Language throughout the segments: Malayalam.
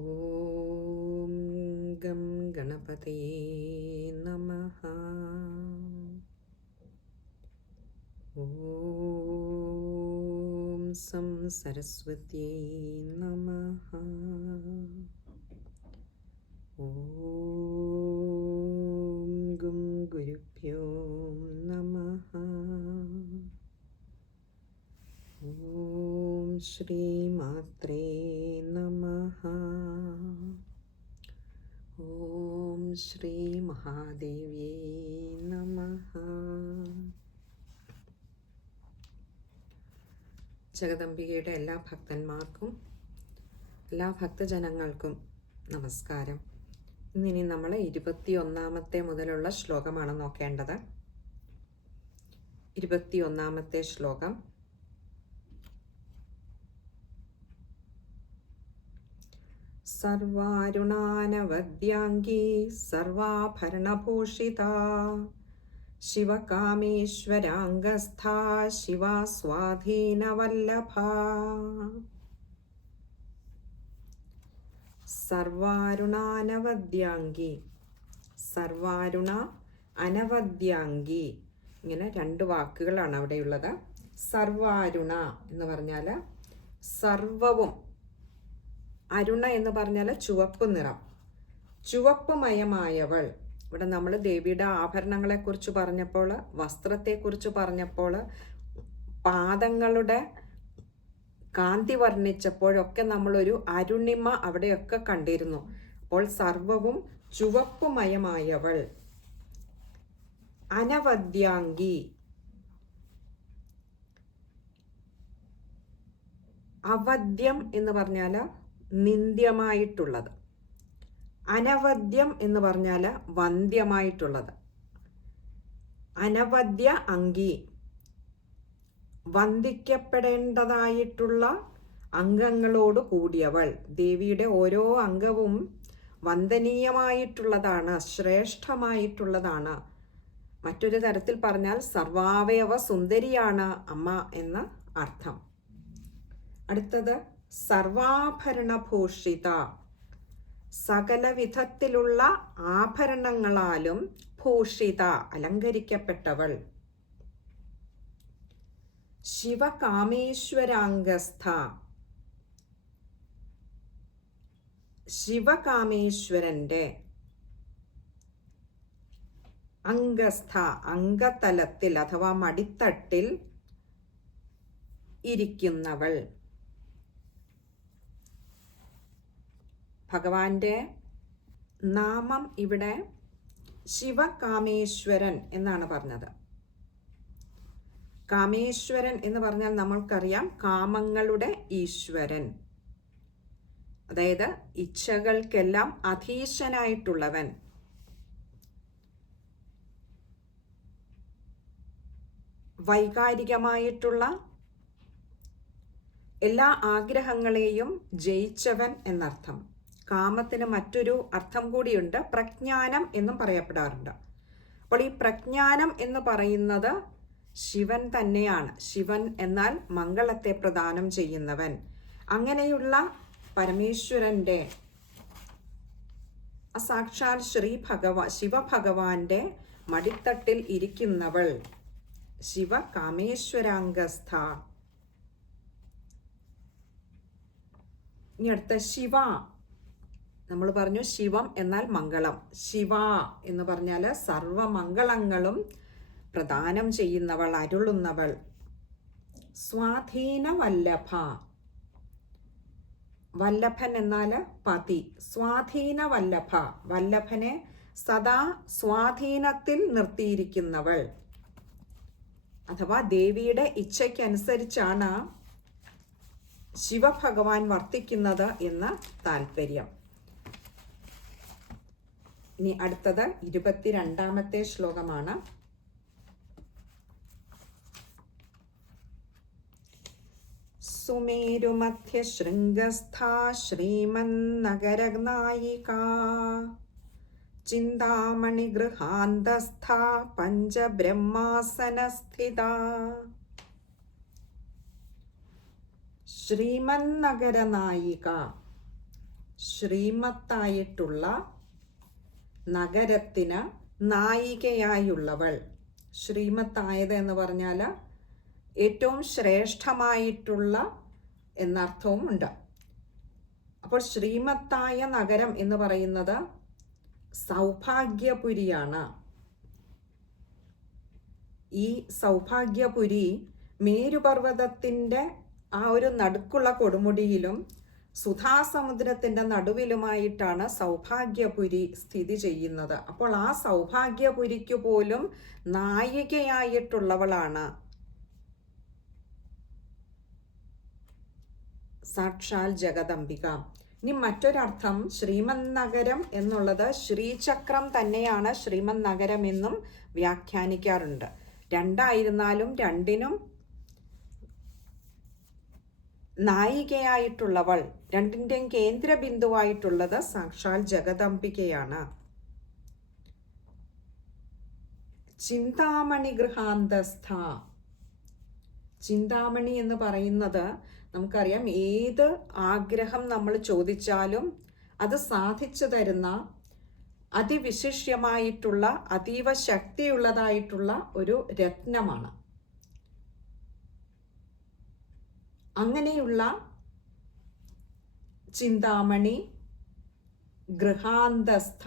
ഓം ഗം ഗണപതയേ നമഃ. ഓം സം സരസ്വത്യൈ നമഃ. ഓം ഗും ഗുരുഭ്യോ നമഃ. ഓം ശ്രീ മാത്രേ നമഃ. ഓം ശ്രീ മഹാദേവ്യേ നമഃ. ജഗദംബികയുടെ എല്ലാ ഭക്തന്മാർക്കും എല്ലാ ഭക്തജനങ്ങൾക്കും നമസ്കാരം. ഇന്നിനി നമ്മൾ 21 മുതലുള്ള ശ്ലോകമാണ് നോക്കേണ്ടത്. 21 ശ്ലോകം. സർവാരുണാനവദ്യാംഗീ സർവാഭരണഭൂഷിതാ ശിവകാമേശ്വരാംഗസ്ഥാ ശിവാ സ്വാധീനവല്ലഭാ. സർവാരുണാനവദ്യാംഗി, സർവാരുണ അനവദ്യാംഗി, ഇങ്ങനെ 2 വാക്കുകളാണ് അവിടെയുള്ളത്. സർവാരുണ എന്ന് പറഞ്ഞാൽ സർവവും, അരുണ എന്ന് പറഞ്ഞാൽ ചുവപ്പ് നിറം, ചുവപ്പുമയമായവൾ. ഇവിടെ നമ്മൾ ദേവിയുടെ ആഭരണങ്ങളെക്കുറിച്ച് പറഞ്ഞപ്പോൾ, വസ്ത്രത്തെക്കുറിച്ച് പറഞ്ഞപ്പോൾ, പാദങ്ങളുടെ കാന്തി വർണ്ണിച്ചപ്പോഴൊക്കെ നമ്മളൊരു അരുണിമ അവിടെയൊക്കെ കണ്ടിരുന്നു. അപ്പോൾ സർവവും ചുവപ്പുമയമായവൾ. അനവദ്യാംഗി, അവദ്യം എന്ന് പറഞ്ഞാൽ നിന്ദ്യമായിട്ടുള്ളത്, അനവദ്യം എന്ന് പറഞ്ഞാൽ വന്ധ്യമായിട്ടുള്ളത്. അനവദ്യ അംഗി, വന്ദിക്കപ്പെടേണ്ടതായിട്ടുള്ള അംഗങ്ങളോട് കൂടിയവൾ. ദേവിയുടെ ഓരോ അംഗവും വന്ദനീയമായിട്ടുള്ളതാണ്, ശ്രേഷ്ഠമായിട്ടുള്ളതാണ്. മറ്റൊരു തരത്തിൽ പറഞ്ഞാൽ സർവാവയവ സുന്ദരിയാണ് അമ്മ എന്ന അർത്ഥം. അടുത്തത് സർവാഭരണഭൂഷിത, സകല വിധത്തിലുള്ള ആഭരണങ്ങളാലും ഭൂഷിത, അലങ്കരിക്കപ്പെട്ടവൾ. ശിവകാമേശ്വരാംഗസ്ഥ, ശിവകാമേശ്വരന്റെ അംഗസ്ഥ, അംഗതലത്തിൽ അഥവാ മടിത്തട്ടിൽ ഇരിക്കുന്നവൾ. ഭഗവാന്റെ നാമം ഇവിടെ ശിവകാമേശ്വരൻ എന്നാണ് പറഞ്ഞത്. കാമേശ്വരൻ എന്ന് പറഞ്ഞാൽ നമ്മൾക്കറിയാം കാമങ്ങളുടെ ഈശ്വരൻ, അതായത് ഇച്ഛകൾക്കെല്ലാം അധീശനായിട്ടുള്ളവൻ. വൈകാരികമായിട്ടുള്ള എല്ലാ ആഗ്രഹങ്ങളെയും ജയിച്ചവൻ എന്നർത്ഥം. കാമത്തിന് മറ്റൊരു അർത്ഥം കൂടിയുണ്ട്, പ്രജ്ഞാനം എന്നും പറയപ്പെടാറുണ്ട്. അപ്പോൾ ഈ പ്രജ്ഞാനം എന്ന് പറയുന്നത് ശിവൻ തന്നെയാണ്. ശിവൻ എന്നാൽ മംഗളത്തെ പ്രദാനം ചെയ്യുന്നവൻ. അങ്ങനെയുള്ള പരമേശ്വരന്റെ, സാക്ഷാൽ ശിവഭഗവാന്റെ മടിത്തട്ടിൽ ഇരിക്കുന്നവൾ ശിവകാമേശ്വരാംഗസ്ഥ. ഇനി അടുത്ത ശിവ. നമ്മൾ പറഞ്ഞു ശിവം എന്നാൽ മംഗളം. ശിവ എന്ന് പറഞ്ഞാൽ സർവമംഗളങ്ങളും പ്രദാനം ചെയ്യുന്നവൾ, അരുളുന്നവൾ. സ്വാധീന വല്ലഭ, വല്ലഭൻ എന്നാൽ പതി. സ്വാധീന വല്ലഭ, വല്ലഭനെ സദാ സ്വാധീനത്തിൽ നിർത്തിയിരിക്കുന്നവൾ. അഥവാ ദേവിയുടെ ഇച്ഛയ്ക്കനുസരിച്ചാണ് ശിവഭഗവാൻ വർത്തിക്കുന്നത് എന്ന് താല്പര്യം. ഇനി അടുത്തത് 22 ശ്ലോകമാണ്. സുമേരുമധ്യശൃംഗസ്ഥാ ശ്രീമന്നഗരനായികാ ചിന്താമണിഗൃഹാന്തസ്ഥാ പഞ്ചബ്രഹ്മാസനസ്ഥിതാ. ശ്രീമന്നഗരനായിക, ശ്രീമത്തായിട്ടുള്ള നഗരത്തിന് നായികയായുള്ളവൾ. ശ്രീമത്തായത് എന്ന് പറഞ്ഞാൽ ഏറ്റവും ശ്രേഷ്ഠമായിട്ടുള്ള എന്നർത്ഥവും ഉണ്ട്. അപ്പോൾ ശ്രീമത്തായ നഗരം എന്ന് പറയുന്നത് സൗഭാഗ്യപുരിയാണ്. ഈ സൗഭാഗ്യപുരി മേരുപർവ്വതത്തിൻ്റെ ആ ഒരു നടുക്കുള്ള കൊടുമുടിയിലും സുധാസമുദ്രത്തിൻ്റെ നടുവിലുമായിട്ടാണ് സൗഭാഗ്യപുരി സ്ഥിതി ചെയ്യുന്നത്. അപ്പോൾ ആ സൗഭാഗ്യപുരിക്കു പോലും നായികയായിട്ടുള്ളവളാണ് സാക്ഷാൽ ജഗദംബിക. ഇനി മറ്റൊരർത്ഥം ശ്രീമൻ നഗരം എന്നുള്ളത് ശ്രീചക്രം തന്നെയാണ് ശ്രീമൻ നഗരം എന്നും വ്യാഖ്യാനിക്കാറുണ്ട്. രണ്ടായിരുന്നാലും രണ്ടിനും നായികയായിട്ടുള്ളവൾ, രണ്ടിൻ്റെയും കേന്ദ്രബിന്ദുവായിട്ടുള്ളത് സാക്ഷാൽ ജഗദംബികയാണ്. ചിന്താമണി ഗൃഹാന്തസ്ഥ. ചിന്താമണി എന്ന് പറയുന്നത് നമുക്കറിയാം, ഏത് ആഗ്രഹം നമ്മൾ ചോദിച്ചാലും അത് സാധിച്ചു തരുന്ന അതിവിശിഷ്യമായിട്ടുള്ള അതീവ ശക്തിയുള്ളതായിട്ടുള്ള ഒരു രത്നമാണ്. അങ്ങനെയുള്ള ചിന്താമണി ഗൃഹാന്തസ്ഥ,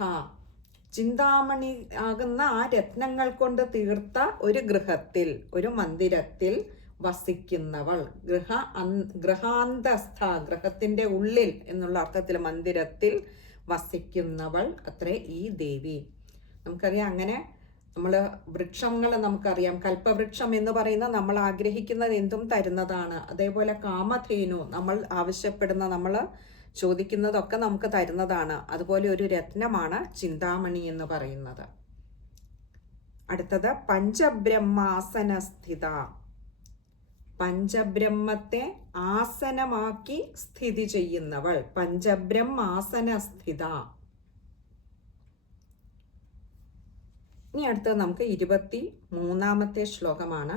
ചിന്താമണി ആകുന്ന ആ രത്നങ്ങൾ കൊണ്ട് തീർത്ത ഒരു ഗൃഹത്തിൽ, ഒരു മന്ദിരത്തിൽ വസിക്കുന്നവൾ. ഗൃഹാന്തസ്ഥ, ഗൃഹത്തിൻ്റെ ഉള്ളിൽ എന്നുള്ള അർത്ഥത്തിൽ മന്ദിരത്തിൽ വസിക്കുന്നവൾ അത്രേ ഈ ദേവി. നമുക്കറിയാം, അങ്ങനെ നമ്മൾ വൃക്ഷങ്ങൾ നമുക്കറിയാം, കൽപ്പവൃക്ഷം എന്ന് പറയുന്ന നമ്മൾ ആഗ്രഹിക്കുന്നത് എന്തും തരുന്നതാണ്. അതേപോലെ കാമധേനു, നമ്മൾ ആവശ്യപ്പെടുന്ന, നമ്മൾ ചോദിക്കുന്നതൊക്കെ നമുക്ക് തരുന്നതാണ്. അതുപോലെ ഒരു രത്നമാണ് ചിന്താമണി എന്ന് പറയുന്നത്. അടുത്തത് പഞ്ചബ്രഹ്മാസനസ്ഥിത. പഞ്ചബ്രഹ്മത്തെ ആസനമാക്കി സ്ഥിതി ചെയ്യുന്നവൾ, പഞ്ചബ്രഹ്മാസനസ്ഥിത. ഇനി അടുത്തത് നമുക്ക് 23-ാമത്തെ ശ്ലോകമാണ്.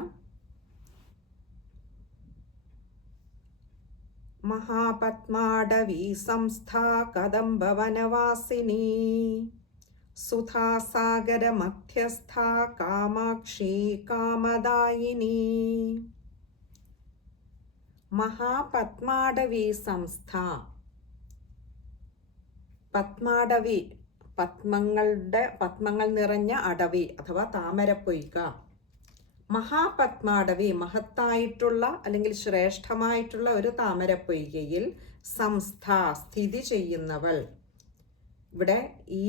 മഹാപത്മാടവീ സംസ്ഥാ കദംബവനവാസിനി സുധാസാഗര മധ്യസ്ഥാ കാമാക്ഷി കാമദായിനി. മഹാപത്മാടവീ സംസ്ഥ. പത്മാടവി, പത്മങ്ങൾ നിറഞ്ഞ അടവി അഥവാ താമരപ്പൊയ്ക. മഹാപത്മാടവി, മഹത്തായിട്ടുള്ള അല്ലെങ്കിൽ ശ്രേഷ്ഠമായിട്ടുള്ള ഒരു താമരപ്പൊയ്കയിൽ സംസ്ഥ, സ്ഥിതി ചെയ്യുന്നവൾ. ഇവിടെ ഈ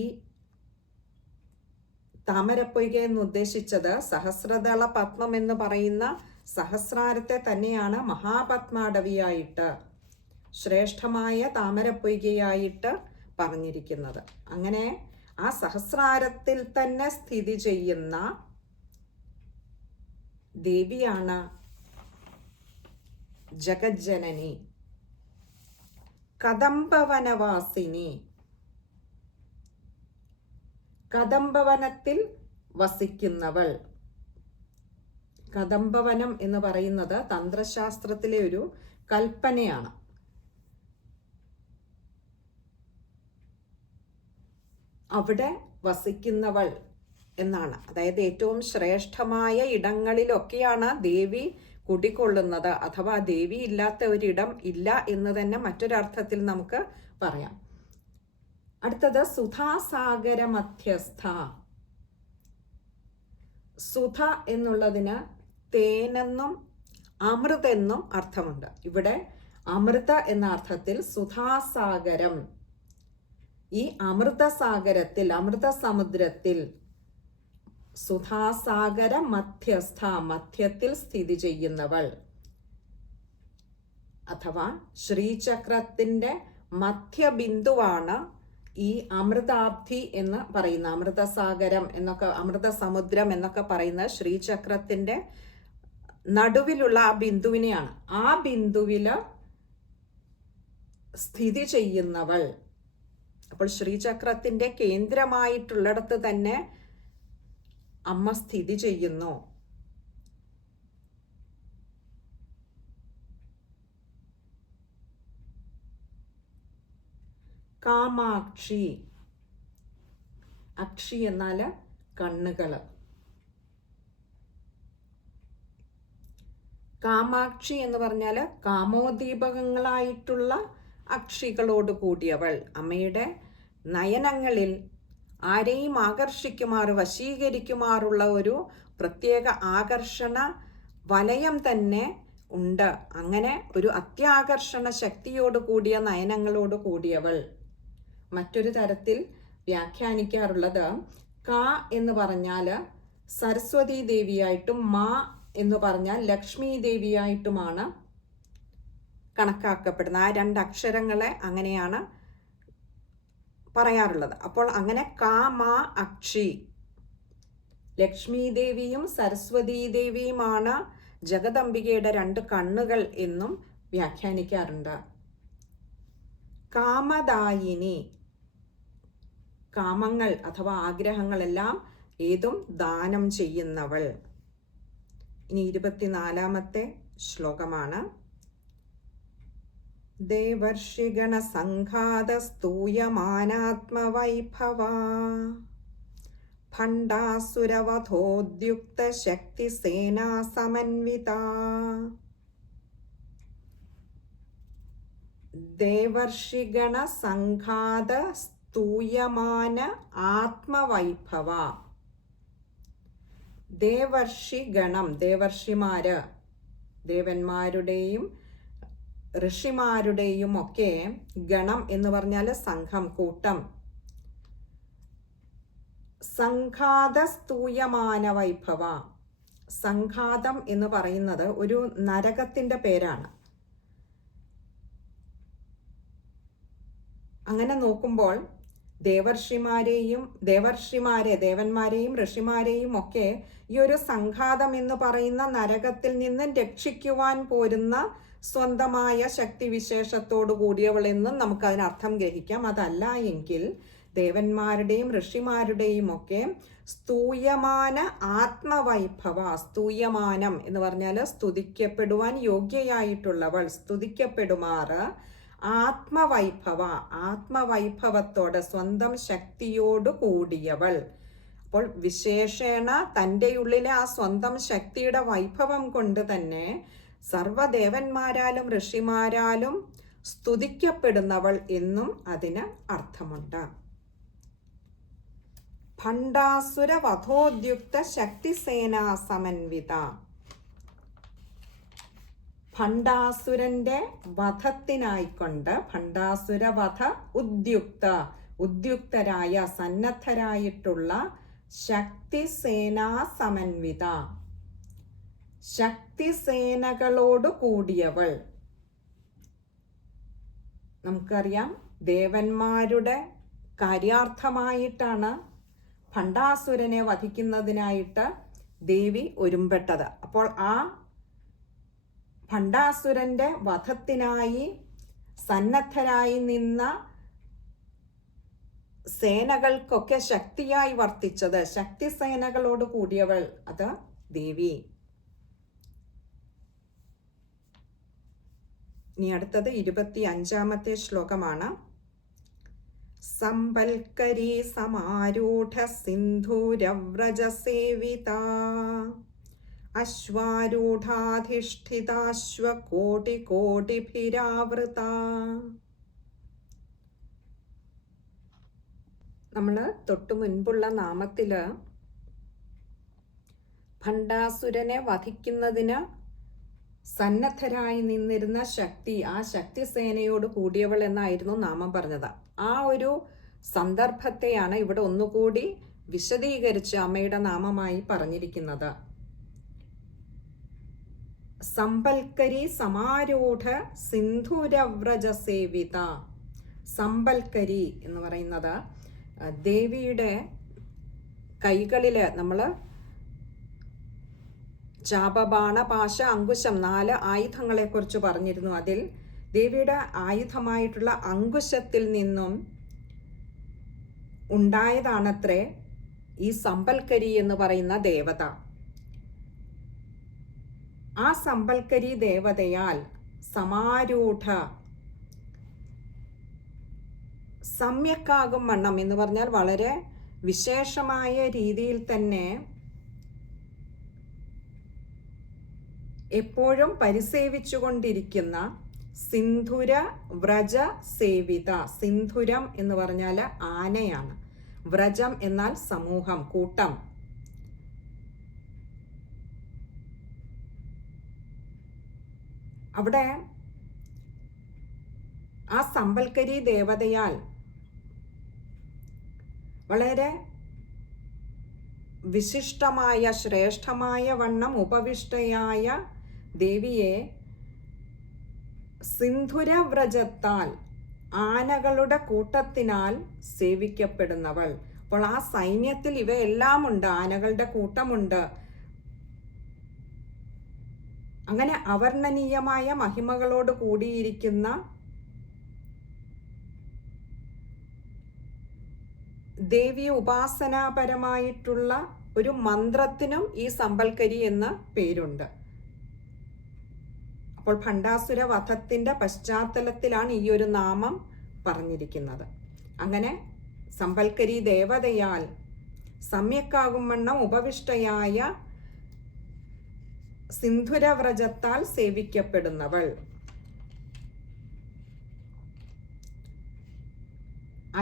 താമരപ്പൊയ്ക എന്ന് ഉദ്ദേശിച്ചത് സഹസ്രദള പത്മം എന്ന് പറയുന്ന സഹസ്രാരത്തെ തന്നെയാണ് മഹാപത്മാടവിയായിട്ട്, ശ്രേഷ്ഠമായ താമരപ്പൊയ്കയായിട്ട് പറഞ്ഞിരിക്കുന്നത്. അങ്ങനെ ആ സഹസ്രാരത്തിൽ തന്നെ സ്ഥിതി ചെയ്യുന്ന ദേവിയാണ് ജഗജ്ജനനി. കദംബവനവാസിനി, കദംബവനത്തിൽ വസിക്കുന്നവൾ. കദംബവനം എന്ന് പറയുന്നത് തന്ത്രശാസ്ത്രത്തിലെ ഒരു കൽപ്പനയാണ്. അവിടെ വസിക്കുന്നവൾ എന്നാണ്. അതായത് ഏറ്റവും ശ്രേഷ്ഠമായ ഇടങ്ങളിലൊക്കെയാണ് ദേവി കുടികൊള്ളുന്നത്. അഥവാ ദേവി ഇല്ലാത്ത ഒരിടം ഇല്ല എന്ന് തന്നെ മറ്റൊരർത്ഥത്തിൽ നമുക്ക് പറയാം. അടുത്തത് സുധാസാഗര മധ്യസ്ഥ. സുധ എന്നുള്ളതിന് തേനെന്നും അമൃതെന്നും അർത്ഥമുണ്ട്. ഇവിടെ അമൃത എന്ന അർത്ഥത്തിൽ സുധാസാഗരം, ഈ അമൃതസാഗരത്തിൽ, അമൃതസമുദ്രത്തിൽ, സുധാസാഗര മധ്യസ്ഥ, മധ്യത്തിൽ സ്ഥിതി ചെയ്യുന്നവൾ. അഥവാ ശ്രീചക്രത്തിന്റെ മധ്യബിന്ദുവാണ് ഈ അമൃതാബ്ധി എന്ന് പറയുന്ന, അമൃതസാഗരം എന്നൊക്കെ, അമൃതസമുദ്രം എന്നൊക്കെ പറയുന്ന ശ്രീചക്രത്തിന്റെ നടുവിലുള്ള ആ ബിന്ദുവിനെയാണ്. ആ ബിന്ദുവില് സ്ഥിതി ചെയ്യുന്നവൾ. അപ്പോൾ ശ്രീചക്രത്തിന്റെ കേന്ദ്രമായിട്ടുള്ളിടത്ത് തന്നെ അമ്മ സ്ഥിതി ചെയ്യുന്നു. കാമാക്ഷി. അക്ഷി എന്നാൽ കണ്ണുകൾ. കാമാക്ഷി എന്ന് പറഞ്ഞാൽ കാമോദ്ദീപകങ്ങളായിട്ടുള്ള അക്ഷികളോട് കൂടിയവൾ. അമ്മയുടെ നയനങ്ങളിൽ ആരെയും ആകർഷിക്കുമാറ് വശീകരിക്കുമാറുള്ള ഒരു പ്രത്യേക ആകർഷണ വലയം തന്നെ ഉണ്ട്. അങ്ങനെ ഒരു അത്യാകർഷണ ശക്തിയോട് കൂടിയ നയനങ്ങളോട് കൂടിയവൾ. മറ്റൊരു തരത്തിൽ വ്യാഖ്യാനിക്കാറുള്ളത് കാ എന്ന് പറഞ്ഞാൽ സരസ്വതി ദേവിയായിട്ടും മാ എന്ന് പറഞ്ഞാൽ ലക്ഷ്മി ദേവിയായിട്ടുമാണ് കണക്കാക്കപ്പെടുന്നത്. ആ രണ്ടക്ഷരങ്ങളെ അങ്ങനെയാണ് പറയാറുള്ളത്. അപ്പോൾ അങ്ങനെ കാ മാ അക്ഷി, ലക്ഷ്മി ദേവിയും സരസ്വതി ദേവിയുമാണ് ജഗദംബികയുടെ രണ്ട് കണ്ണുകൾ എന്നും വ്യാഖ്യാനിക്കാറുണ്ട്. കാമദായിനി, കാമങ്ങൾ അഥവാ ആഗ്രഹങ്ങളെല്ലാം ഏതും ദാനം ചെയ്യുന്നവൾ. ഇനി 24-ാമത്തെ ശ്ലോകമാണ്. ദേവർഷിഗണ സംഘാത സ്തൂയമാനാത്മവൈഭവ ഭണ്ഡാസുരവധോദ്യുക്ത ശക്തി സേനാ സമന്വിത. ദേവർഷിഗണ സംഘാത സ്തൂയമാന ആത്മവൈഭവ. ദേവർഷിഗണം, ദേവർഷിമാര്, ദേവന്മാരുടെയും ഋഷിമാരുടെയും ഒക്കെ ഗണം എന്ന് പറഞ്ഞാൽ സംഘം, കൂട്ടം. സംഘാതസ്തൂയമാന വൈഭവ. സംഘാതം എന്ന് പറയുന്നത് ഒരു നരകത്തിന്റെ പേരാണ്. അങ്ങനെ നോക്കുമ്പോൾ ദേവന്മാരെയും ഋഷിമാരെയും ഒക്കെ ഈ ഒരു സംഘാതം എന്ന് പറയുന്ന നരകത്തിൽ നിന്ന് രക്ഷിക്കുവാൻ പോരുന്ന സ്വന്തമായ ശക്തിവിശേഷത്തോടു കൂടിയവളെന്നും നമുക്ക് അതിനർത്ഥം ഗ്രഹിക്കാം. അതല്ല എങ്കിൽ ദേവന്മാരുടെയും ഋഷിമാരുടെയും ഒക്കെ സ്തൂയമാന ആത്മവൈഭവ. സ്തൂയമാനം എന്ന് പറഞ്ഞാൽ സ്തുതിക്കപ്പെടുവാൻ യോഗ്യയായിട്ടുള്ളവൾ, സ്തുതിക്കപ്പെടുമാറ്. ആത്മവൈഭവ, ആത്മവൈഭവത്തോടെ സ്വന്തം ശക്തിയോട് കൂടിയവൾ. അപ്പോൾ വിശേഷേണ തൻ്റെ ഉള്ളിലെ ആ സ്വന്തം ശക്തിയുടെ വൈഭവം കൊണ്ട് തന്നെ സർവദേവന്മാരാലും ഋഷിമാരാലും സ്തുതിക്കപ്പെടുന്നവൾ എന്നും അതിന് അർത്ഥമുണ്ട്. ഭണ്ഡാസുര വധോദ്യുക്ത ശക്തിസേനാ സമന്വിത. ഭണ്ഡാസുരന്റെ വധത്തിനായിക്കൊണ്ട്, ഭണ്ഡാസുര വധ ഉദ്യുക്തരായ സന്നദ്ധരായിട്ടുള്ള ശക്തിസേനാ സമന്വിത, ശക്തിസേനകളോട് കൂടിയവൾ. നമുക്കറിയാം ദേവന്മാരുടെ കാര്യാർത്ഥമായിട്ടാണ് ഭണ്ഡാസുരനെ വധിക്കുന്നതിനായിട്ട് ദേവി ഒരുമ്പെട്ടത്. അപ്പോൾ ആ ഭണ്ഡാസുരന്റെ വധത്തിനായി സന്നദ്ധരായി നിന്ന സേനകൾക്കൊക്കെ ശക്തിയായി വർത്തിച്ചത്, ശക്തിസേനകളോട് കൂടിയവൾ, അത് ദേവി. ഇനി അടുത്തത് 25-ാമത്തെ ശ്ലോകമാണ്. സമ്പൽക്കരീ സമാരൂഢ സിന്ധൂരവ്രജസേവിത അശ്വാരൂഢാധിഷ്ഠിതാശ്വകോടികോടിഭിരാവൃത. നമ്മൾ തൊട്ടു മുൻപുള്ള നാമത്തില് ഭണ്ഡാസുരനെ വധിക്കുന്നതിന് സന്നദ്ധരായി നിന്നിരുന്ന ശക്തി, ആ ശക്തിസേനയോട് കൂടിയവൾ എന്നായിരുന്നു നാമം പറഞ്ഞത്. ആ ഒരു സന്ദർഭത്തെയാണ് ഇവിടെ ഒന്നുകൂടി വിശദീകരിച്ച് അമ്മയുടെ നാമമായി പറഞ്ഞിരിക്കുന്നത്. സമ്പൽക്കരി സമാരൂഢ സിന്ധൂരവ്രജസേവിത. സമ്പൽക്കരി എന്ന് പറയുന്നത് ദേവിയുടെ കൈകളില് നമ്മൾ ചാപബാണ പാശ അങ്കുശം 4 ആയുധങ്ങളെ കുറിച്ച് പറഞ്ഞിരുന്നു. അതിൽ ദേവിയുടെ ആയുധമായിട്ടുള്ള അങ്കുശത്തിൽ നിന്നും ഉണ്ടായതാണത്രേ ഈ സമ്പൽക്കരി എന്ന് പറയുന്ന ദേവത. ആ സമ്പൽക്കരി ദേവതയാൽ സമാരൂഢ, സമ്യക്കാകും വണ്ണം എന്ന് പറഞ്ഞാൽ വളരെ വിശേഷമായ രീതിയിൽ തന്നെ എപ്പോഴും പരിസേവിച്ചുകൊണ്ടിരിക്കുന്ന സിന്ധുര വ്രജ സേവിത. സിന്ധുരം എന്ന് പറഞ്ഞാൽ ആനയാണ്. വ്രജം എന്നാൽ സമൂഹം, കൂട്ടം. അവിടെ ആ സമ്പൽക്കരി ദേവതയാൽ വളരെ വിശിഷ്ടമായ ശ്രേഷ്ഠമായ വണ്ണം ഉപവിഷ്ടയായ ദേവിയെ സിന്ധുരവ്രജത്താൽ ആനകളുടെ കൂട്ടത്തിനാൽ സേവിക്കപ്പെടുന്നവൾ. അപ്പോൾ ആ സൈന്യത്തിൽ ഇവയെല്ലാം ഉണ്ട്, ആനകളുടെ കൂട്ടമുണ്ട്. അങ്ങനെ അവർണ്ണനീയമായ മഹിമകളോട് കൂടിയിരിക്കുന്ന ദേവി ഉപാസനാപരമായിട്ടുള്ള ഒരു മന്ത്രത്തിനും ഈ സമ്പൽക്കരി എന്ന പേരുണ്ട്. അപ്പോൾ ഭണ്ഡാസുര വധത്തിന്റെ പശ്ചാത്തലത്തിലാണ് ഈ ഒരു നാമം പറഞ്ഞിരിക്കുന്നത്. അങ്ങനെ സമ്പൽക്കരി ദേവതയാൽ സമ്യക്കാകും വണ്ണം ഉപവിഷ്ടയായ സിന്ധുരവ്രജത്താൽ സേവിക്കപ്പെടുന്നവൾ.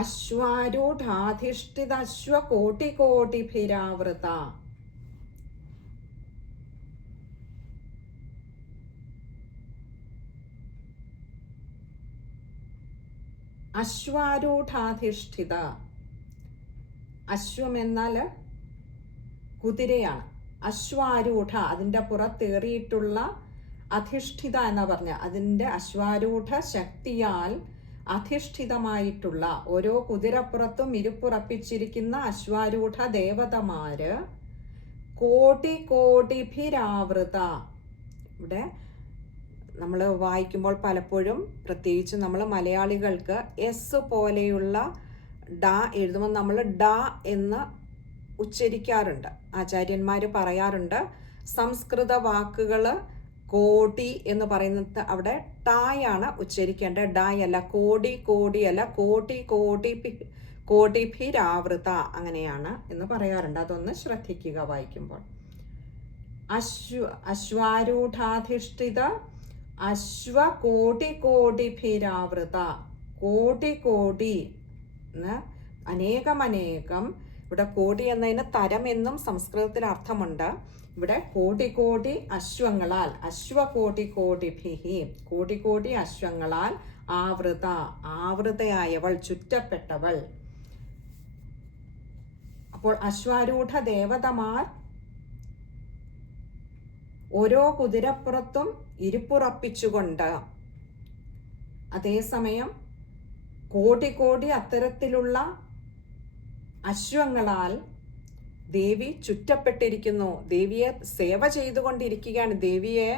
അശ്വാരൂഢാധിഷ്ഠിത അശ്വകോടികോടിഭിരാവൃത. അശ്വാരൂഢാധിഷ്ഠിത. അശ്വം എന്നാൽ കുതിരയാണ്. അശ്വാരൂഢ അതിൻ്റെ പുറത്തേറിയിട്ടുള്ള, അധിഷ്ഠിത എന്ന് പറഞ്ഞ അതിൻ്റെ അശ്വാരൂഢ ശക്തിയാൽ അധിഷ്ഠിതമായിട്ടുള്ള, ഓരോ കുതിരപ്പുറത്തും ഇരുപ്പുറപ്പിച്ചിരിക്കുന്ന അശ്വാരൂഢ ദേവതമാര് കോടി കോടിഭിരാവൃത. ഇവിടെ നമ്മൾ വായിക്കുമ്പോൾ പലപ്പോഴും പ്രത്യേകിച്ച് നമ്മൾ മലയാളികൾക്ക് എസ് പോലെയുള്ള ഡ എഴുതുമ്പോൾ നമ്മൾ ഡ എന്ന് ഉച്ചരിക്കാറുണ്ട്. ആചാര്യന്മാർ പറയാറുണ്ട് സംസ്കൃത വാക്കുകൾ കോടി എന്ന് പറയുന്നത് അവിടെ ടായാണ് ഉച്ചരിക്കേണ്ടത്, ഡായല്ല. കോടി കോടിയല്ല, കോടി കോടി കോടിഭിരാവൃത അങ്ങനെയാണ് എന്ന് പറയാറുണ്ട്. അതൊന്ന് ശ്രദ്ധിക്കുക വായിക്കുമ്പോൾ. അശ്വാരൂഢാധിഷ്ഠിത അശ്വകോടി കോടിഭിരാവൃത. കോടി കോടി അനേകം. ഇവിടെ കോടി എന്നതിന് തരം എന്നും സംസ്കൃതത്തിൽ അർത്ഥമുണ്ട്. ഇവിടെ കോടി കോടി അശ്വങ്ങളാൽ, അശ്വകോടി കോടിഭിഹി, കോടി കോടി അശ്വങ്ങളാൽ ആവൃത, ആവൃതയായവൾ, ചുറ്റപ്പെട്ടവൾ. അപ്പോൾ അശ്വാരൂഢ ദേവതമാർ ഓരോ കുതിരപ്പുറത്തും ഇരുപ്പുറപ്പിച്ചുകൊണ്ട്, അതേസമയം കോടി കോടി അത്തരത്തിലുള്ള അശ്വങ്ങളാൽ ദേവി ചുറ്റപ്പെട്ടിരിക്കുന്നു. ദേവിയെ സേവ ചെയ്തുകൊണ്ടിരിക്കുകയാണ്. ദേവിയെ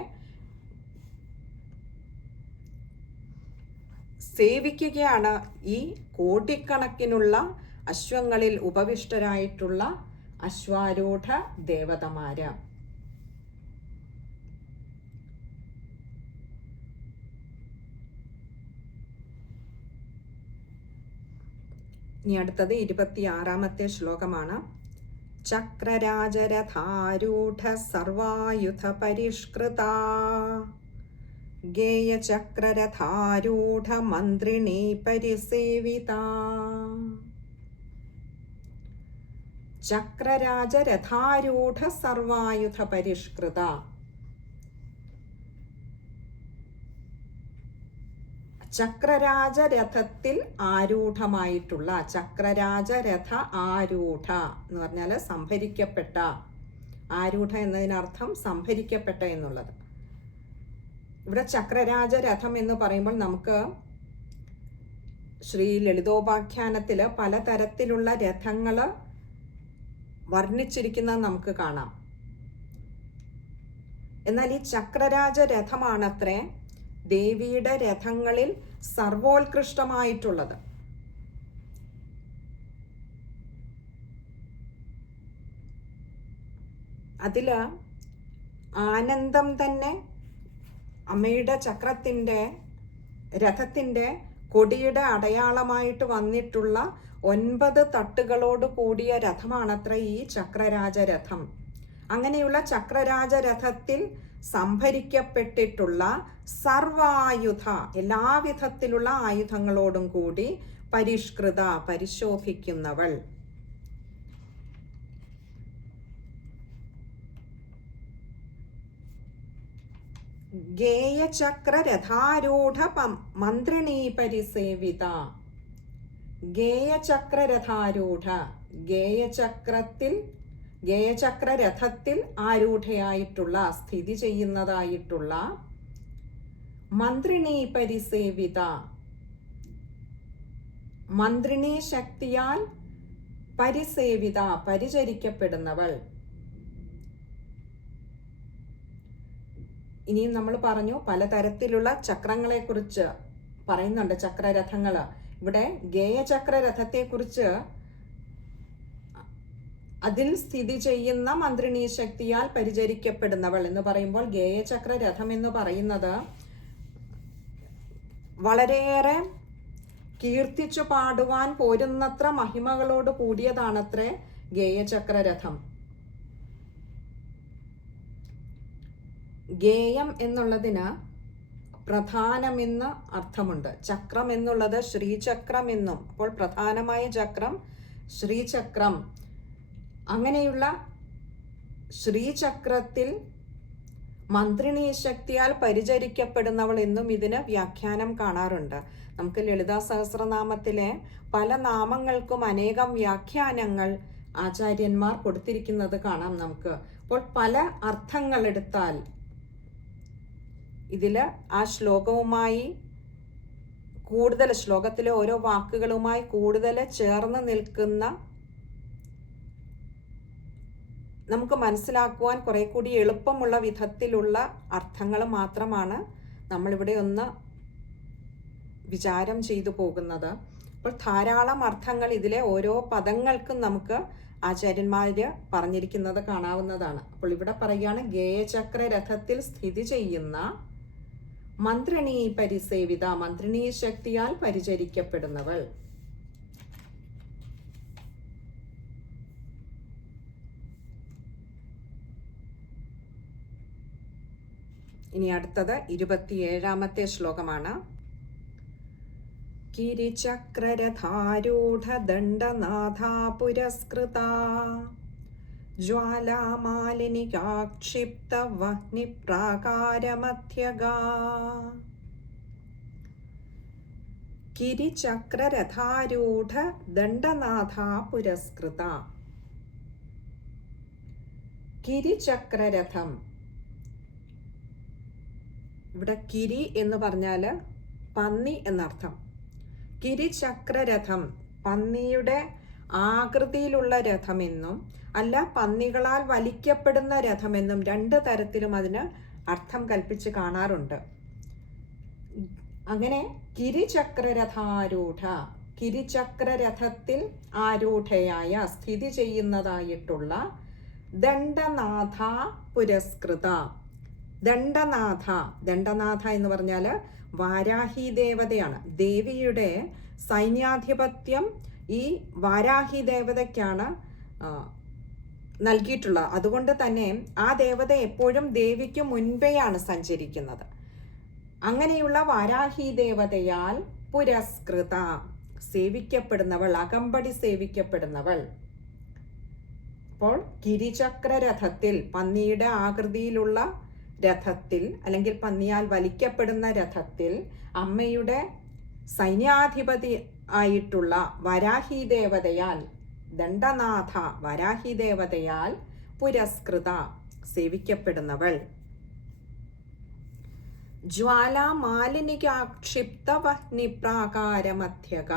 സേവിക്കുകയാണ് ഈ കോടിക്കണക്കിനുള്ള അശ്വങ്ങളിൽ ഉപവിഷ്ടരായിട്ടുള്ള അശ്വാരൂഢ ദേവതമാര്. ഇനി അടുത്തത് 26-ാമത്തെ ശ്ലോകമാണ്. ചക്രരാജരഥാരൂഢ സർവായുധ പരിഷ്കൃത ഗേയചക്രരഥാരൂഢ മന്ത്രിണീ പരിസേവിത. ചക്രരാജരഥാരൂഢ സർവായുധ പരിഷ്കൃത. ചക്രരാജരഥത്തിൽ ആരൂഢമായിട്ടുള്ള, ചക്രരാജരഥ ആരൂഢ എന്ന് പറഞ്ഞാൽ സംഭരിക്കപ്പെട്ട, ആരൂഢ എന്നതിനർത്ഥം സംഭരിക്കപ്പെട്ട എന്നുള്ളത്. ഇവിടെ ചക്രരാജരഥം എന്ന് പറയുമ്പോൾ നമുക്ക് ശ്രീ ലളിതോപാഖ്യാനത്തിൽ പലതരത്തിലുള്ള രഥങ്ങൾ വർണ്ണിച്ചിരിക്കുന്നത് നമുക്ക് കാണാം. എന്നാൽ ഈ ചക്രരാജരഥമാണത്രേ ദേവിയുടെ രഥങ്ങളിൽ സർവോത്കൃഷ്ടമായിട്ടുള്ളത്. അതില് ആനന്ദം തന്നെ അമ്മയുടെ ചക്രത്തിൻ്റെ രഥത്തിൻ്റെ കൊടിയുടെ അടയാളമായിട്ട് വന്നിട്ടുള്ള 9 തട്ടുകളോട് കൂടിയ രഥമാണത്ര ഈ ചക്രരാജരഥം. അങ്ങനെയുള്ള ചക്രരാജരഥത്തിൽ സംഭരിക്കപ്പെട്ടിട്ടുള്ള സർവായുധ, എല്ലാവിധത്തിലുള്ള ആയുധങ്ങളോടും കൂടി പരിഷ്കൃത, പരിശോഭിക്കുന്നവൾ. ഗേയചക്രരഥാരൂഢ മന്ത്രിണീ പരിസേവിത. ഗേയചക്രരഥാരൂഢ, ഗേയചക്രരഥത്തിൽ ആരൂഢയായിട്ടുള്ള, സ്ഥിതി ചെയ്യുന്നതായിട്ടുള്ള, മന്ത്രിണീ പരിസേവിത, മന്ത്രിണീ ശക്തിയാൽ പരിസേവിത, പരിചരിക്കപ്പെടുന്നവൾ. ഇനിയും നമ്മൾ പറഞ്ഞു പലതരത്തിലുള്ള ചക്രങ്ങളെ കുറിച്ച് പറയുന്നുണ്ട്, ചക്രരഥങ്ങള്. ഇവിടെ ഗേയചക്രരഥത്തെ കുറിച്ച് അതിൽ സ്ഥിതി ചെയ്യുന്ന മന്ത്രിണീ ശക്തിയാൽ പരിചരിക്കപ്പെടുന്നവൾ എന്ന് പറയുമ്പോൾ, ഗേയചക്രരഥം എന്ന് പറയുന്നത് വളരെയേറെ കീർത്തിച്ചു പാടുവാൻ പോരുന്നത്ര മഹിമകളോട് കൂടിയതാണത്രേ ഗേയചക്രരഥം. ഗേയം എന്നുള്ളതിന് പ്രധാനമെന്ന് അർത്ഥമുണ്ട്. ചക്രം എന്നുള്ളത് ശ്രീചക്രം എന്നും. അപ്പോൾ പ്രധാനമായ ചക്രം ശ്രീചക്രം. അങ്ങനെയുള്ള ശ്രീചക്രത്തിൽ മന്ത്രിണീ ശക്തിയാൽ പരിചരിക്കപ്പെടുന്നവൾ എന്നും ഇതിന് വ്യാഖ്യാനം കാണാറുണ്ട്. നമുക്ക് ലളിതാ സഹസ്രനാമത്തിലെ പല നാമങ്ങൾക്കും അനേകം വ്യാഖ്യാനങ്ങൾ ആചാര്യന്മാർ കൊടുത്തിരിക്കുന്നത് കാണാം നമുക്ക്. അപ്പോൾ പല അർത്ഥങ്ങൾ എടുത്താൽ ഇതില് ആ ശ്ലോകവുമായി കൂടുതൽ, ശ്ലോകത്തിലെ ഓരോ വാക്കുകളുമായി കൂടുതൽ ചേർന്ന് നിൽക്കുന്ന, നമുക്ക് മനസ്സിലാക്കുവാൻ കുറെ കൂടി എളുപ്പമുള്ള വിധത്തിലുള്ള അർത്ഥങ്ങൾ മാത്രമാണ് നമ്മളിവിടെ ഒന്ന് വിചാരം ചെയ്തു പോകുന്നത്. അപ്പോൾ ധാരാളം അർത്ഥങ്ങൾ ഇതിലെ ഓരോ പദങ്ങൾക്കും നമുക്ക് ആചാര്യന്മാര് പറഞ്ഞിരിക്കുന്നത് കാണാവുന്നതാണ്. അപ്പോൾ ഇവിടെ പറയുകയാണ് ഗേയചക്രരഥത്തിൽ സ്ഥിതി ചെയ്യുന്ന മന്ത്രിണീ പരിസേവിത, മന്ത്രിണീ ശക്തിയാൽ പരിചരിക്കപ്പെടുന്നവൾ. ഇനി അടുത്തത് 27ാമത്തെ ശ്ലോകമാണ്. കിരിചക്രരഥാരൂഢ ദണ്ഡനാഥാ പുരസ്കൃതാ ജ്വാലാമാലിനികാക്ഷിപ്ത വഹ്നിപ്രാകാരമധ്യഗാ. കിരിചക്രരഥാരൂഢ ദണ്ഡനാഥാ പുരസ്കൃത. കിരിചക്രരഥം, ഇവിടെ കിരി എന്ന് പറഞ്ഞാൽ പന്നി എന്നർത്ഥം. കിരിചക്രരഥം പന്നിയുടെ ആകൃതിയിലുള്ള രഥമെന്നും അല്ല പന്നികളാൽ വലിക്കപ്പെടുന്ന രഥമെന്നും 2 തരത്തിലും അതിന് അർത്ഥം കൽപ്പിച്ച് കാണാറുണ്ട്. അങ്ങനെ കിരിചക്രരഥാരൂഢ, കിരിചക്രരഥത്തിൽ ആരൂഢയായ, സ്ഥിതി ചെയ്യുന്നതായിട്ടുള്ള, ദണ്ഡനാഥ പുരസ്കൃത. ദണ്ഡനാഥ, ദണ്ഡനാഥ എന്ന് പറഞ്ഞാൽ വാരാഹി ദേവതയാണ്. ദേവിയുടെ സൈന്യാധിപത്യം ഈ വാരാഹി ദേവതയ്ക്കാണ് നൽകിയിട്ടുള്ളത്. അതുകൊണ്ട് തന്നെ ആ ദേവത എപ്പോഴും ദേവിക്ക് മുൻപെയാണ് സഞ്ചരിക്കുന്നത്. അങ്ങനെയുള്ള വാരാഹി ദേവതയാൽ പുരസ്കൃത, സേവിക്കപ്പെടുന്നവൾ, അകമ്പടി സേവിക്കപ്പെടുന്നവൾ. അപ്പോൾ കിരിചക്രരഥത്തിൽ, പന്നിയുടെ ആകൃതിയിലുള്ള രഥത്തിൽ അല്ലെങ്കിൽ പന്നിയാൽ വലിക്കപ്പെടുന്ന രഥത്തിൽ അമ്മയുടെ സൈന്യാധിപതി ആയിട്ടുള്ള വരാഹി ദേവതയാൽ, ദണ്ഡനാഥ വരാഹി ദേവതയാൽ പുരസ്കൃത, സേവിക്കപ്പെടുന്നവൾ. ജ്വാലാമാലിനികാക്ഷിപ്ത വഹ്നിപ്രാകാരമധ്യഗ.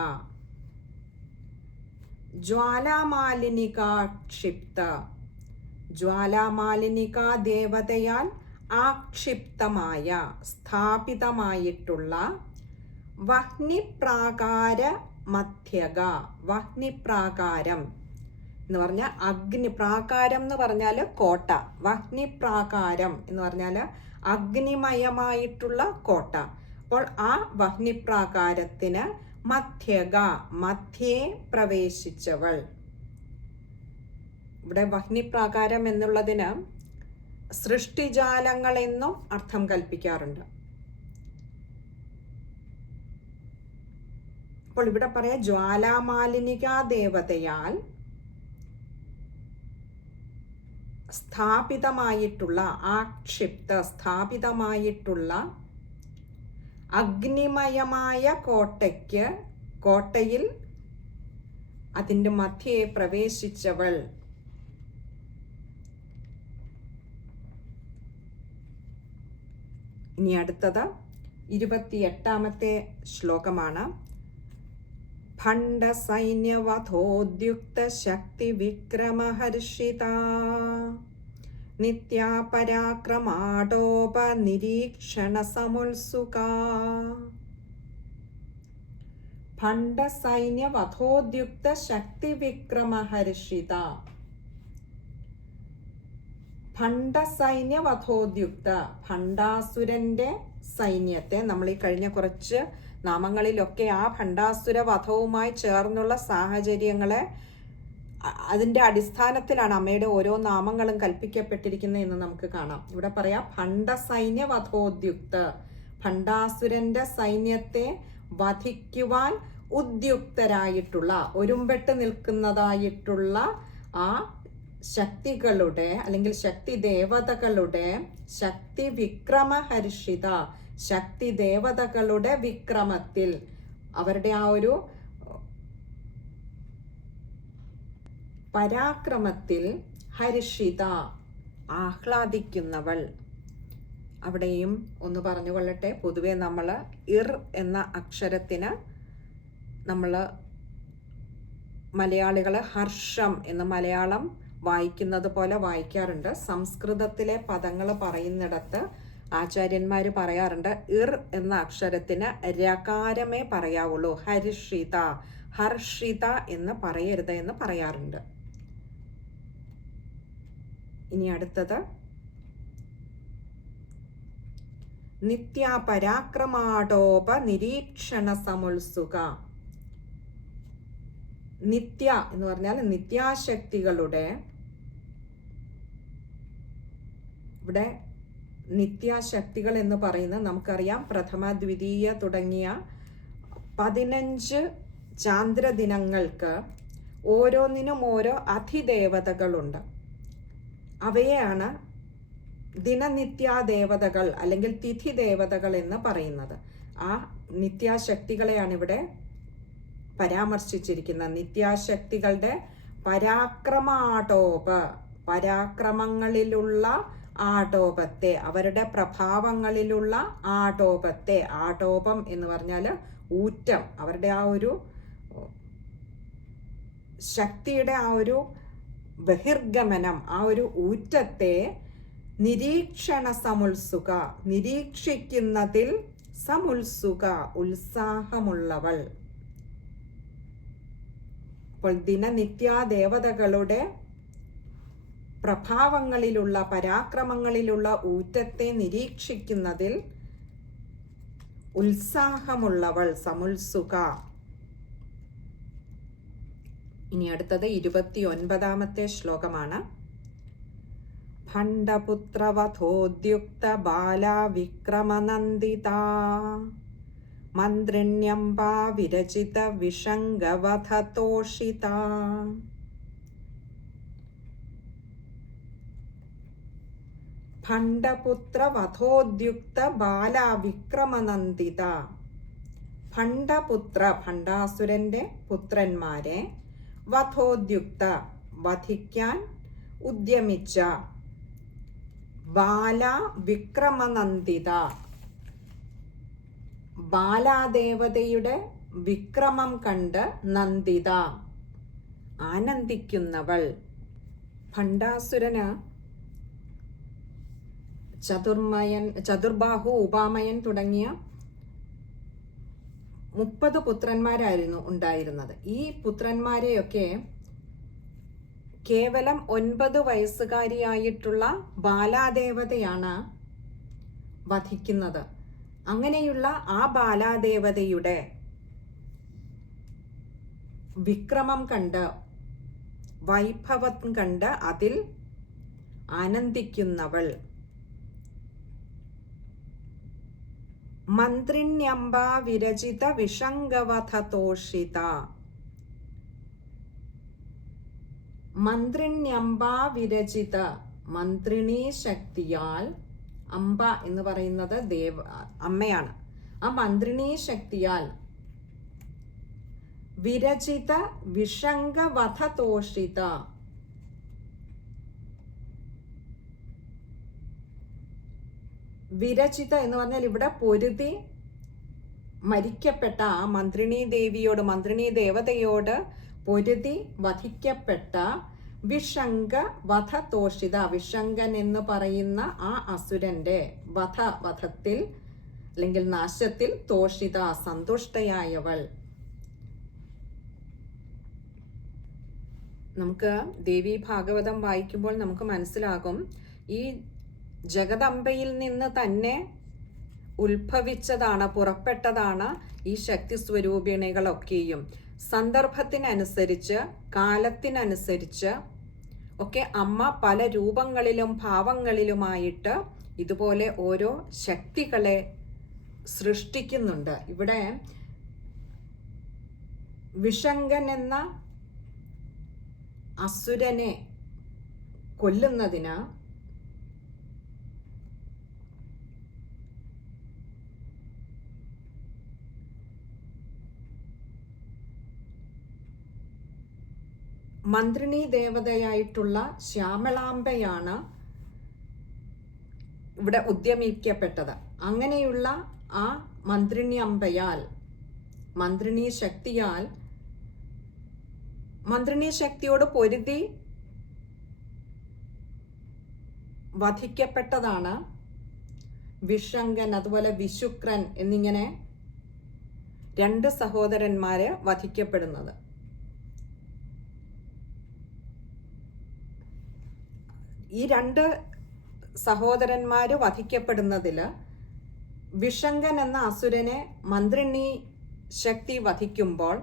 ജ്വാലാമാലിനികാക്ഷിപ്ത, ജ്വാലാമാലിനിക ദേവതയാൽ ആക്ഷിപ്തമായ, സ്ഥാപിതമായിട്ടുള്ള, വഹ്നിപ്രാകാര മധ്യഗ. വഹ്നിപ്രാകാരം എന്ന് പറഞ്ഞാൽ അഗ്നി, പ്രാകാരം എന്ന് പറഞ്ഞാൽ കോട്ട, വഹ്നിപ്രാകാരം എന്ന് പറഞ്ഞാൽ അഗ്നിമയമായിട്ടുള്ള കോട്ട. അപ്പോൾ അപ്പോൾ ആ വഹ്നിപ്രാകാരത്തിന് മധ്യക, മധ്യേ പ്രവേശിച്ചവൾ. ഇവിടെ വഹ്നിപ്രാകാരം എന്നുള്ളതിന് സൃഷ്ടിജാലങ്ങൾ എന്നും അർത്ഥം കൽപ്പിക്കാറുണ്ട്. അപ്പോൾ ഇവിടെ പറയാം ജ്വാലാമാലിനികാ ദേവതയാൽ സ്ഥാപിതമായിട്ടുള്ള, സ്ഥാപിതമായിട്ടുള്ള അഗ്നിമയമായ കോട്ടയിൽ അതിൻ്റെ മധ്യേ പ്രവേശിച്ചവൾ. ഇനി അടുത്തത് 28ാമത്തെ ശ്ലോകമാണ്. ഭണ്ഡ സൈന്യവധോദ്യുക്ത ശക്തി വിക്രമഹർഷിത നിത്യാ പരാക്രമാടോപ നിരീക്ഷണ സമുത്സുക. ഭണ്ഡ സൈന്യവധോദ്യുക്ത ശക്തി വിക്രമഹർഷിത. ഭണ്ഡസൈന്യവധോദ്യുക്ത, ഭണ്ഡാസുരന്റെ സൈന്യത്തെ, നമ്മൾ ഈ കഴിഞ്ഞ കുറച്ച് നാമങ്ങളിലൊക്കെ ആ ഭണ്ഡാസുര വധവുമായി ചേർന്നുള്ള സാഹചര്യങ്ങളെ അതിൻ്റെ അടിസ്ഥാനത്തിലാണ് അമ്മയുടെ ഓരോ നാമങ്ങളും കൽപ്പിക്കപ്പെട്ടിരിക്കുന്നത് എന്ന് നമുക്ക് കാണാം. ഇവിടെ പറയാം ഭണ്ഡസൈന്യവധോദ്യുക്ത, ഭണ്ഡാസുരന്റെ സൈന്യത്തെ വധിക്കുവാൻ ഉദ്യുക്തരായിട്ടുള്ള, ഒരുമ്പെട്ട് നിൽക്കുന്നതായിട്ടുള്ള ആ ശക്തികളുടെ അല്ലെങ്കിൽ ശക്തി ദേവതകളുടെ, ശക്തി വിക്രമഹർഷിത, ശക്തി ദേവതകളുടെ വിക്രമത്തിൽ, അവരുടെ ആ ഒരു പരാക്രമത്തിൽ ഹർഷിത, ആഹ്ലാദിക്കുന്നവൾ. അവിടെയും ഒന്ന് പറഞ്ഞുകൊള്ളട്ടെ, പൊതുവെ നമ്മൾ ഇർ എന്ന അക്ഷരത്തിന് നമ്മൾ മലയാളികൾ ഹർഷം എന്ന് മലയാളം വായിക്കുന്നത് പോലെ വായിക്കാറുണ്ട്. സംസ്കൃതത്തിലെ പദങ്ങൾ പറയുന്നിടത്ത് ആചാര്യന്മാർ പറയാറുണ്ട് ഇർ എന്ന അക്ഷരത്തിന് രകാരമേ പറയാവുള്ളൂ, ഹർഷിത, ഹർഷിത എന്ന് പറയരുത് എന്ന് പറയാറുണ്ട്. ഇനി അടുത്തത് നിത്യാപരാക്രമാടോപ നിരീക്ഷണ സമുത്സുക. നിത്യ എന്ന് പറഞ്ഞാൽ നിത്യാശക്തികളുടെ, ഇവിടെ നിത്യാശക്തികൾ എന്ന് പറയുന്നത് നമുക്കറിയാം പ്രഥമ ദ്വിതീയ തുടങ്ങിയ 15 ചാന്ദ്രദിനങ്ങൾക്ക് ഓരോന്നിനും ഓരോ അധിദേവതകളുണ്ട്. അവയെയാണ് ദിനനിത്യാദേവതകൾ അല്ലെങ്കിൽ തിഥി ദേവതകൾ എന്ന് പറയുന്നത്. ആ നിത്യാശക്തികളെയാണ് ഇവിടെ പരാമർശിച്ചിരിക്കുന്ന. നിത്യാശക്തികളുടെ പരാക്രമാടോപ, പരാക്രമങ്ങളിലുള്ള ആടോപത്തെ, അവരുടെ പ്രഭാവങ്ങളിലുള്ള ആടോപത്തെ, ആടോപം എന്ന് പറഞ്ഞാൽ ഊറ്റം, അവരുടെ ആ ഒരു ശക്തിയുടെ ആ ഒരു ബഹിർഗമനം, ആ ഒരു ഊറ്റത്തെ നിരീക്ഷണ സമുത്സുക, നിരീക്ഷിക്കുന്നതിൽ സമുത്സുക, ഉത്സാഹമുള്ളവൾ. അപ്പോൾ ദിനനിത്യാദേവതകളുടെ പ്രഭാവങ്ങളിലുള്ള, പരാക്രമങ്ങളിലുള്ള ഊറ്റത്തെ നിരീക്ഷിക്കുന്നതിൽ ഉത്സാഹമുള്ളവൾ, സമുത്സുക. ഇനി അടുത്തത് 29ാമത്തെ ശ്ലോകമാണ്. ഭണ്ഡപുത്രവധോദ്യുക്ത ബാലാ വിക്രമനന്ദിത മന്ത്രിണ്യംബാ വിരചിത വിഷംഗവധതോഷിത. ഭണ്ഡപുത്രവധോദ്യുക്ത ബാലാ വിക്രമനന്ദിത. ഭണ്ഡപുത്ര, ഭണ്ഡാസുരന്റെ പുത്രന്മാരെ, വധോദ്യുക്ത, വധിക്കാൻ ഉദ്യമിച്ച, ബാല വിക്രമനന്ദിത, ബാലാദേവതയുടെ വിക്രമം കണ്ട് നന്ദിത, ആനന്ദിക്കുന്നവൾ. ഭണ്ഡാസുരന് ചതുർബാഹു, ഉപാമയൻ തുടങ്ങിയ 30 പുത്രന്മാരായിരുന്നു ഉണ്ടായിരുന്നത്. ഈ പുത്രന്മാരെയൊക്കെ കേവലം 9 വയസ്സുകാരിയായിട്ടുള്ള ബാലാദേവതയാണ് വധിക്കുന്നത്. അങ്ങനെയുള്ള ആ ബാലാദേവതയുടെ വിക്രമം കണ്ട്, വൈഭവം കണ്ട് അതിൽ ആനന്ദിക്കുന്നവൾ. മന്ത്രിണ്യംബ വിരചിത വിഷംഗവധതോഷിത. മന്ത്രിണ്യംബ വിരചിത, മന്ത്രിണീ ശക്തിയാൽ, അംബ എന്ന് പറയുന്നത് അമ്മയാണ്. ആ മന്ത്രിണീ ശക്തിയാൽ വിരചിത വിഷംഗവധതോഷിത. വിരചിത എന്ന് പറഞ്ഞാൽ ഇവിടെ പൊരുതി മരിക്കപ്പെട്ട ആ മന്ത്രിണീ ദേവതയോട് പൊരുതി വധിക്കപ്പെട്ട വിഷംഗവധതോഷിത, വിഷംഗൻ എന്ന് പറയുന്ന ആ അസുരന്റെ വധത്തിൽ അല്ലെങ്കിൽ നാശത്തിൽ തോഷിത, സന്തുഷ്ടയായവൾ. നമുക്ക് ദേവി ഭാഗവതം വായിക്കുമ്പോൾ നമുക്ക് മനസ്സിലാകും, ഈ ജഗദംബയിൽ നിന്ന് തന്നെ ഉത്ഭവിച്ചതാണ്, പുറപ്പെട്ടതാണ് ഈ ശക്തി സ്വരൂപിണികളൊക്കെയും. സന്ദർഭത്തിനനുസരിച്ച്, കാലത്തിനനുസരിച്ച് ഒക്കെ അമ്മ പല രൂപങ്ങളിലും ഭാവങ്ങളിലുമായിട്ട് ഇതുപോലെ ഓരോ ശക്തികളെ സൃഷ്ടിക്കുന്നുണ്ട്. ഇവിടെ വിഷംഗൻ എന്ന അസുരനെ കൊല്ലുന്നതിന് മന്ത്രിണീ ദേവതയായിട്ടുള്ള ശ്യാമളാംബയാണ് ഇവിടെ ഉദ്യമിക്കപ്പെട്ടത്. അങ്ങനെയുള്ള ആ മന്ത്രിണി അമ്പയാൽ, മന്ത്രിണീ ശക്തിയാൽ, മന്ത്രിണീ ശക്തിയോട് പൊരുതി വധിക്കപ്പെട്ടതാണ് വിഷംഗൻ, അതുപോലെ വിശുക്രൻ എന്നിങ്ങനെ 2 സഹോദരന്മാര് വധിക്കപ്പെടുന്നത്. ഈ 2 സഹോദരന്മാര് വധിക്കപ്പെടുന്നതില് വിഷംഗൻ എന്ന അസുരനെ മന്ത്രിണീ ശക്തി വധിക്കുമ്പോൾ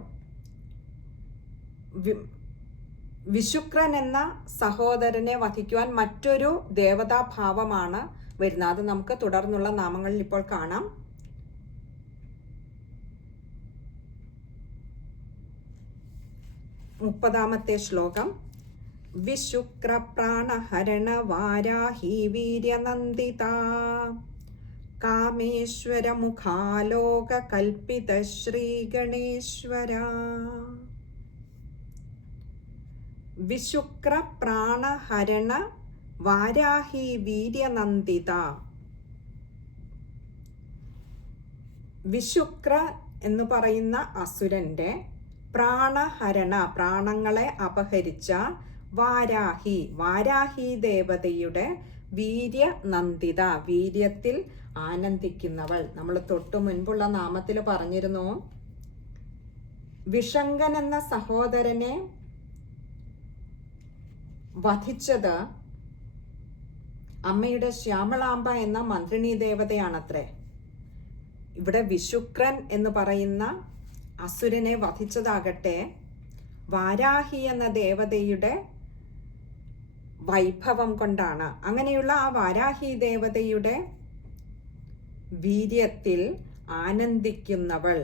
വിശുക്രൻ എന്ന സഹോദരനെ വധിക്കുവാൻ മറ്റൊരു ദേവതാഭാവമാണ് വരുന്നത്. അത് നമുക്ക് തുടർന്നുള്ള നാമങ്ങളിൽ ഇപ്പോൾ കാണാം. മുപ്പതാമത്തെ ശ്ലോകം. വിശുക്ര പ്രാണഹരണ വാരാഹി വീര്യനന്ദിത കാമേശ്വര മുഖാലോക കൽപ്പിത ശ്രീ ഗണേശ്വര. വിശുക്ര പ്രാണഹരണ വാരാഹി വീര്യനന്ദിത. വിശുക്ര എന്ന് പറയുന്ന അസുരന്റെ പ്രാണഹരണ, പ്രാണങ്ങളെ അപഹരിച്ച വാരാഹി, വാരാഹി ദേവതയുടെ വീര്യനന്ദിത, വീര്യത്തിൽ ആനന്ദിക്കുന്നവൾ. നമ്മൾ തൊട്ടു മുൻപുള്ള നാമത്തിൽ പറഞ്ഞിരുന്നു, വിഷംഗൻ എന്ന സഹോദരനെ വധിച്ചത് അമ്മയുടെ ശ്യാമളാംബ എന്ന മന്ത്രിണീ ദേവതയാണത്രേ. ഇവിടെ വിശുക്രൻ എന്ന് പറയുന്ന അസുരനെ വധിച്ചതാകട്ടെ വാരാഹി എന്ന ദേവതയുടെ വൈഭവം കൊണ്ടാണ്. അങ്ങനെയുള്ള ആ വാരാഹി ദേവതയുടെ വീര്യത്തിൽ ആനന്ദിക്കുന്നവൾ,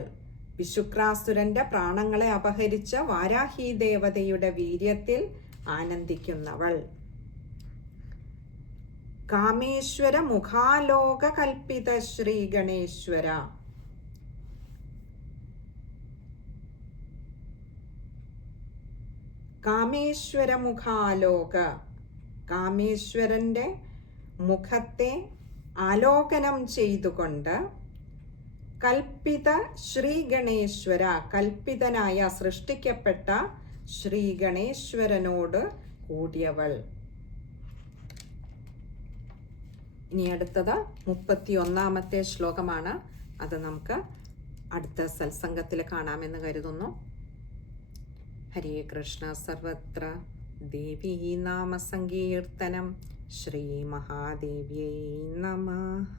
വിശുക്രാസുരന്റെ പ്രാണങ്ങളെ അപഹരിച്ച വാരാഹി ദേവതയുടെ വീര്യത്തിൽ ആനന്ദിക്കുന്നവൾ. കാമേശ്വര മുഖാലോക കൽപ്പിത ശ്രീ ഗണേശ്വര. കാമേശ്വര മുഖാലോക, കാമേശ്വരന്റെ മുഖത്തെ ആലോകനം ചെയ്തുകൊണ്ട് കൽപ്പിത ശ്രീ ഗണേശ്വര, കൽപ്പിതനായ സൃഷ്ടിക്കപ്പെട്ട ശ്രീ ഗണേശ്വരനോട് കൂടിയവൾ. ഇനി അടുത്തത് 31ാമത്തെ ശ്ലോകമാണ്. അത് നമുക്ക് അടുത്ത സത്സംഗത്തിൽ കാണാമെന്ന് കരുതുന്നു. ഹരേ കൃഷ്ണ. സർവത്ര ദേവീ നാമ സങ്കീർത്തനം. ശ്രീ മഹാദേവ്യൈ നമഃ.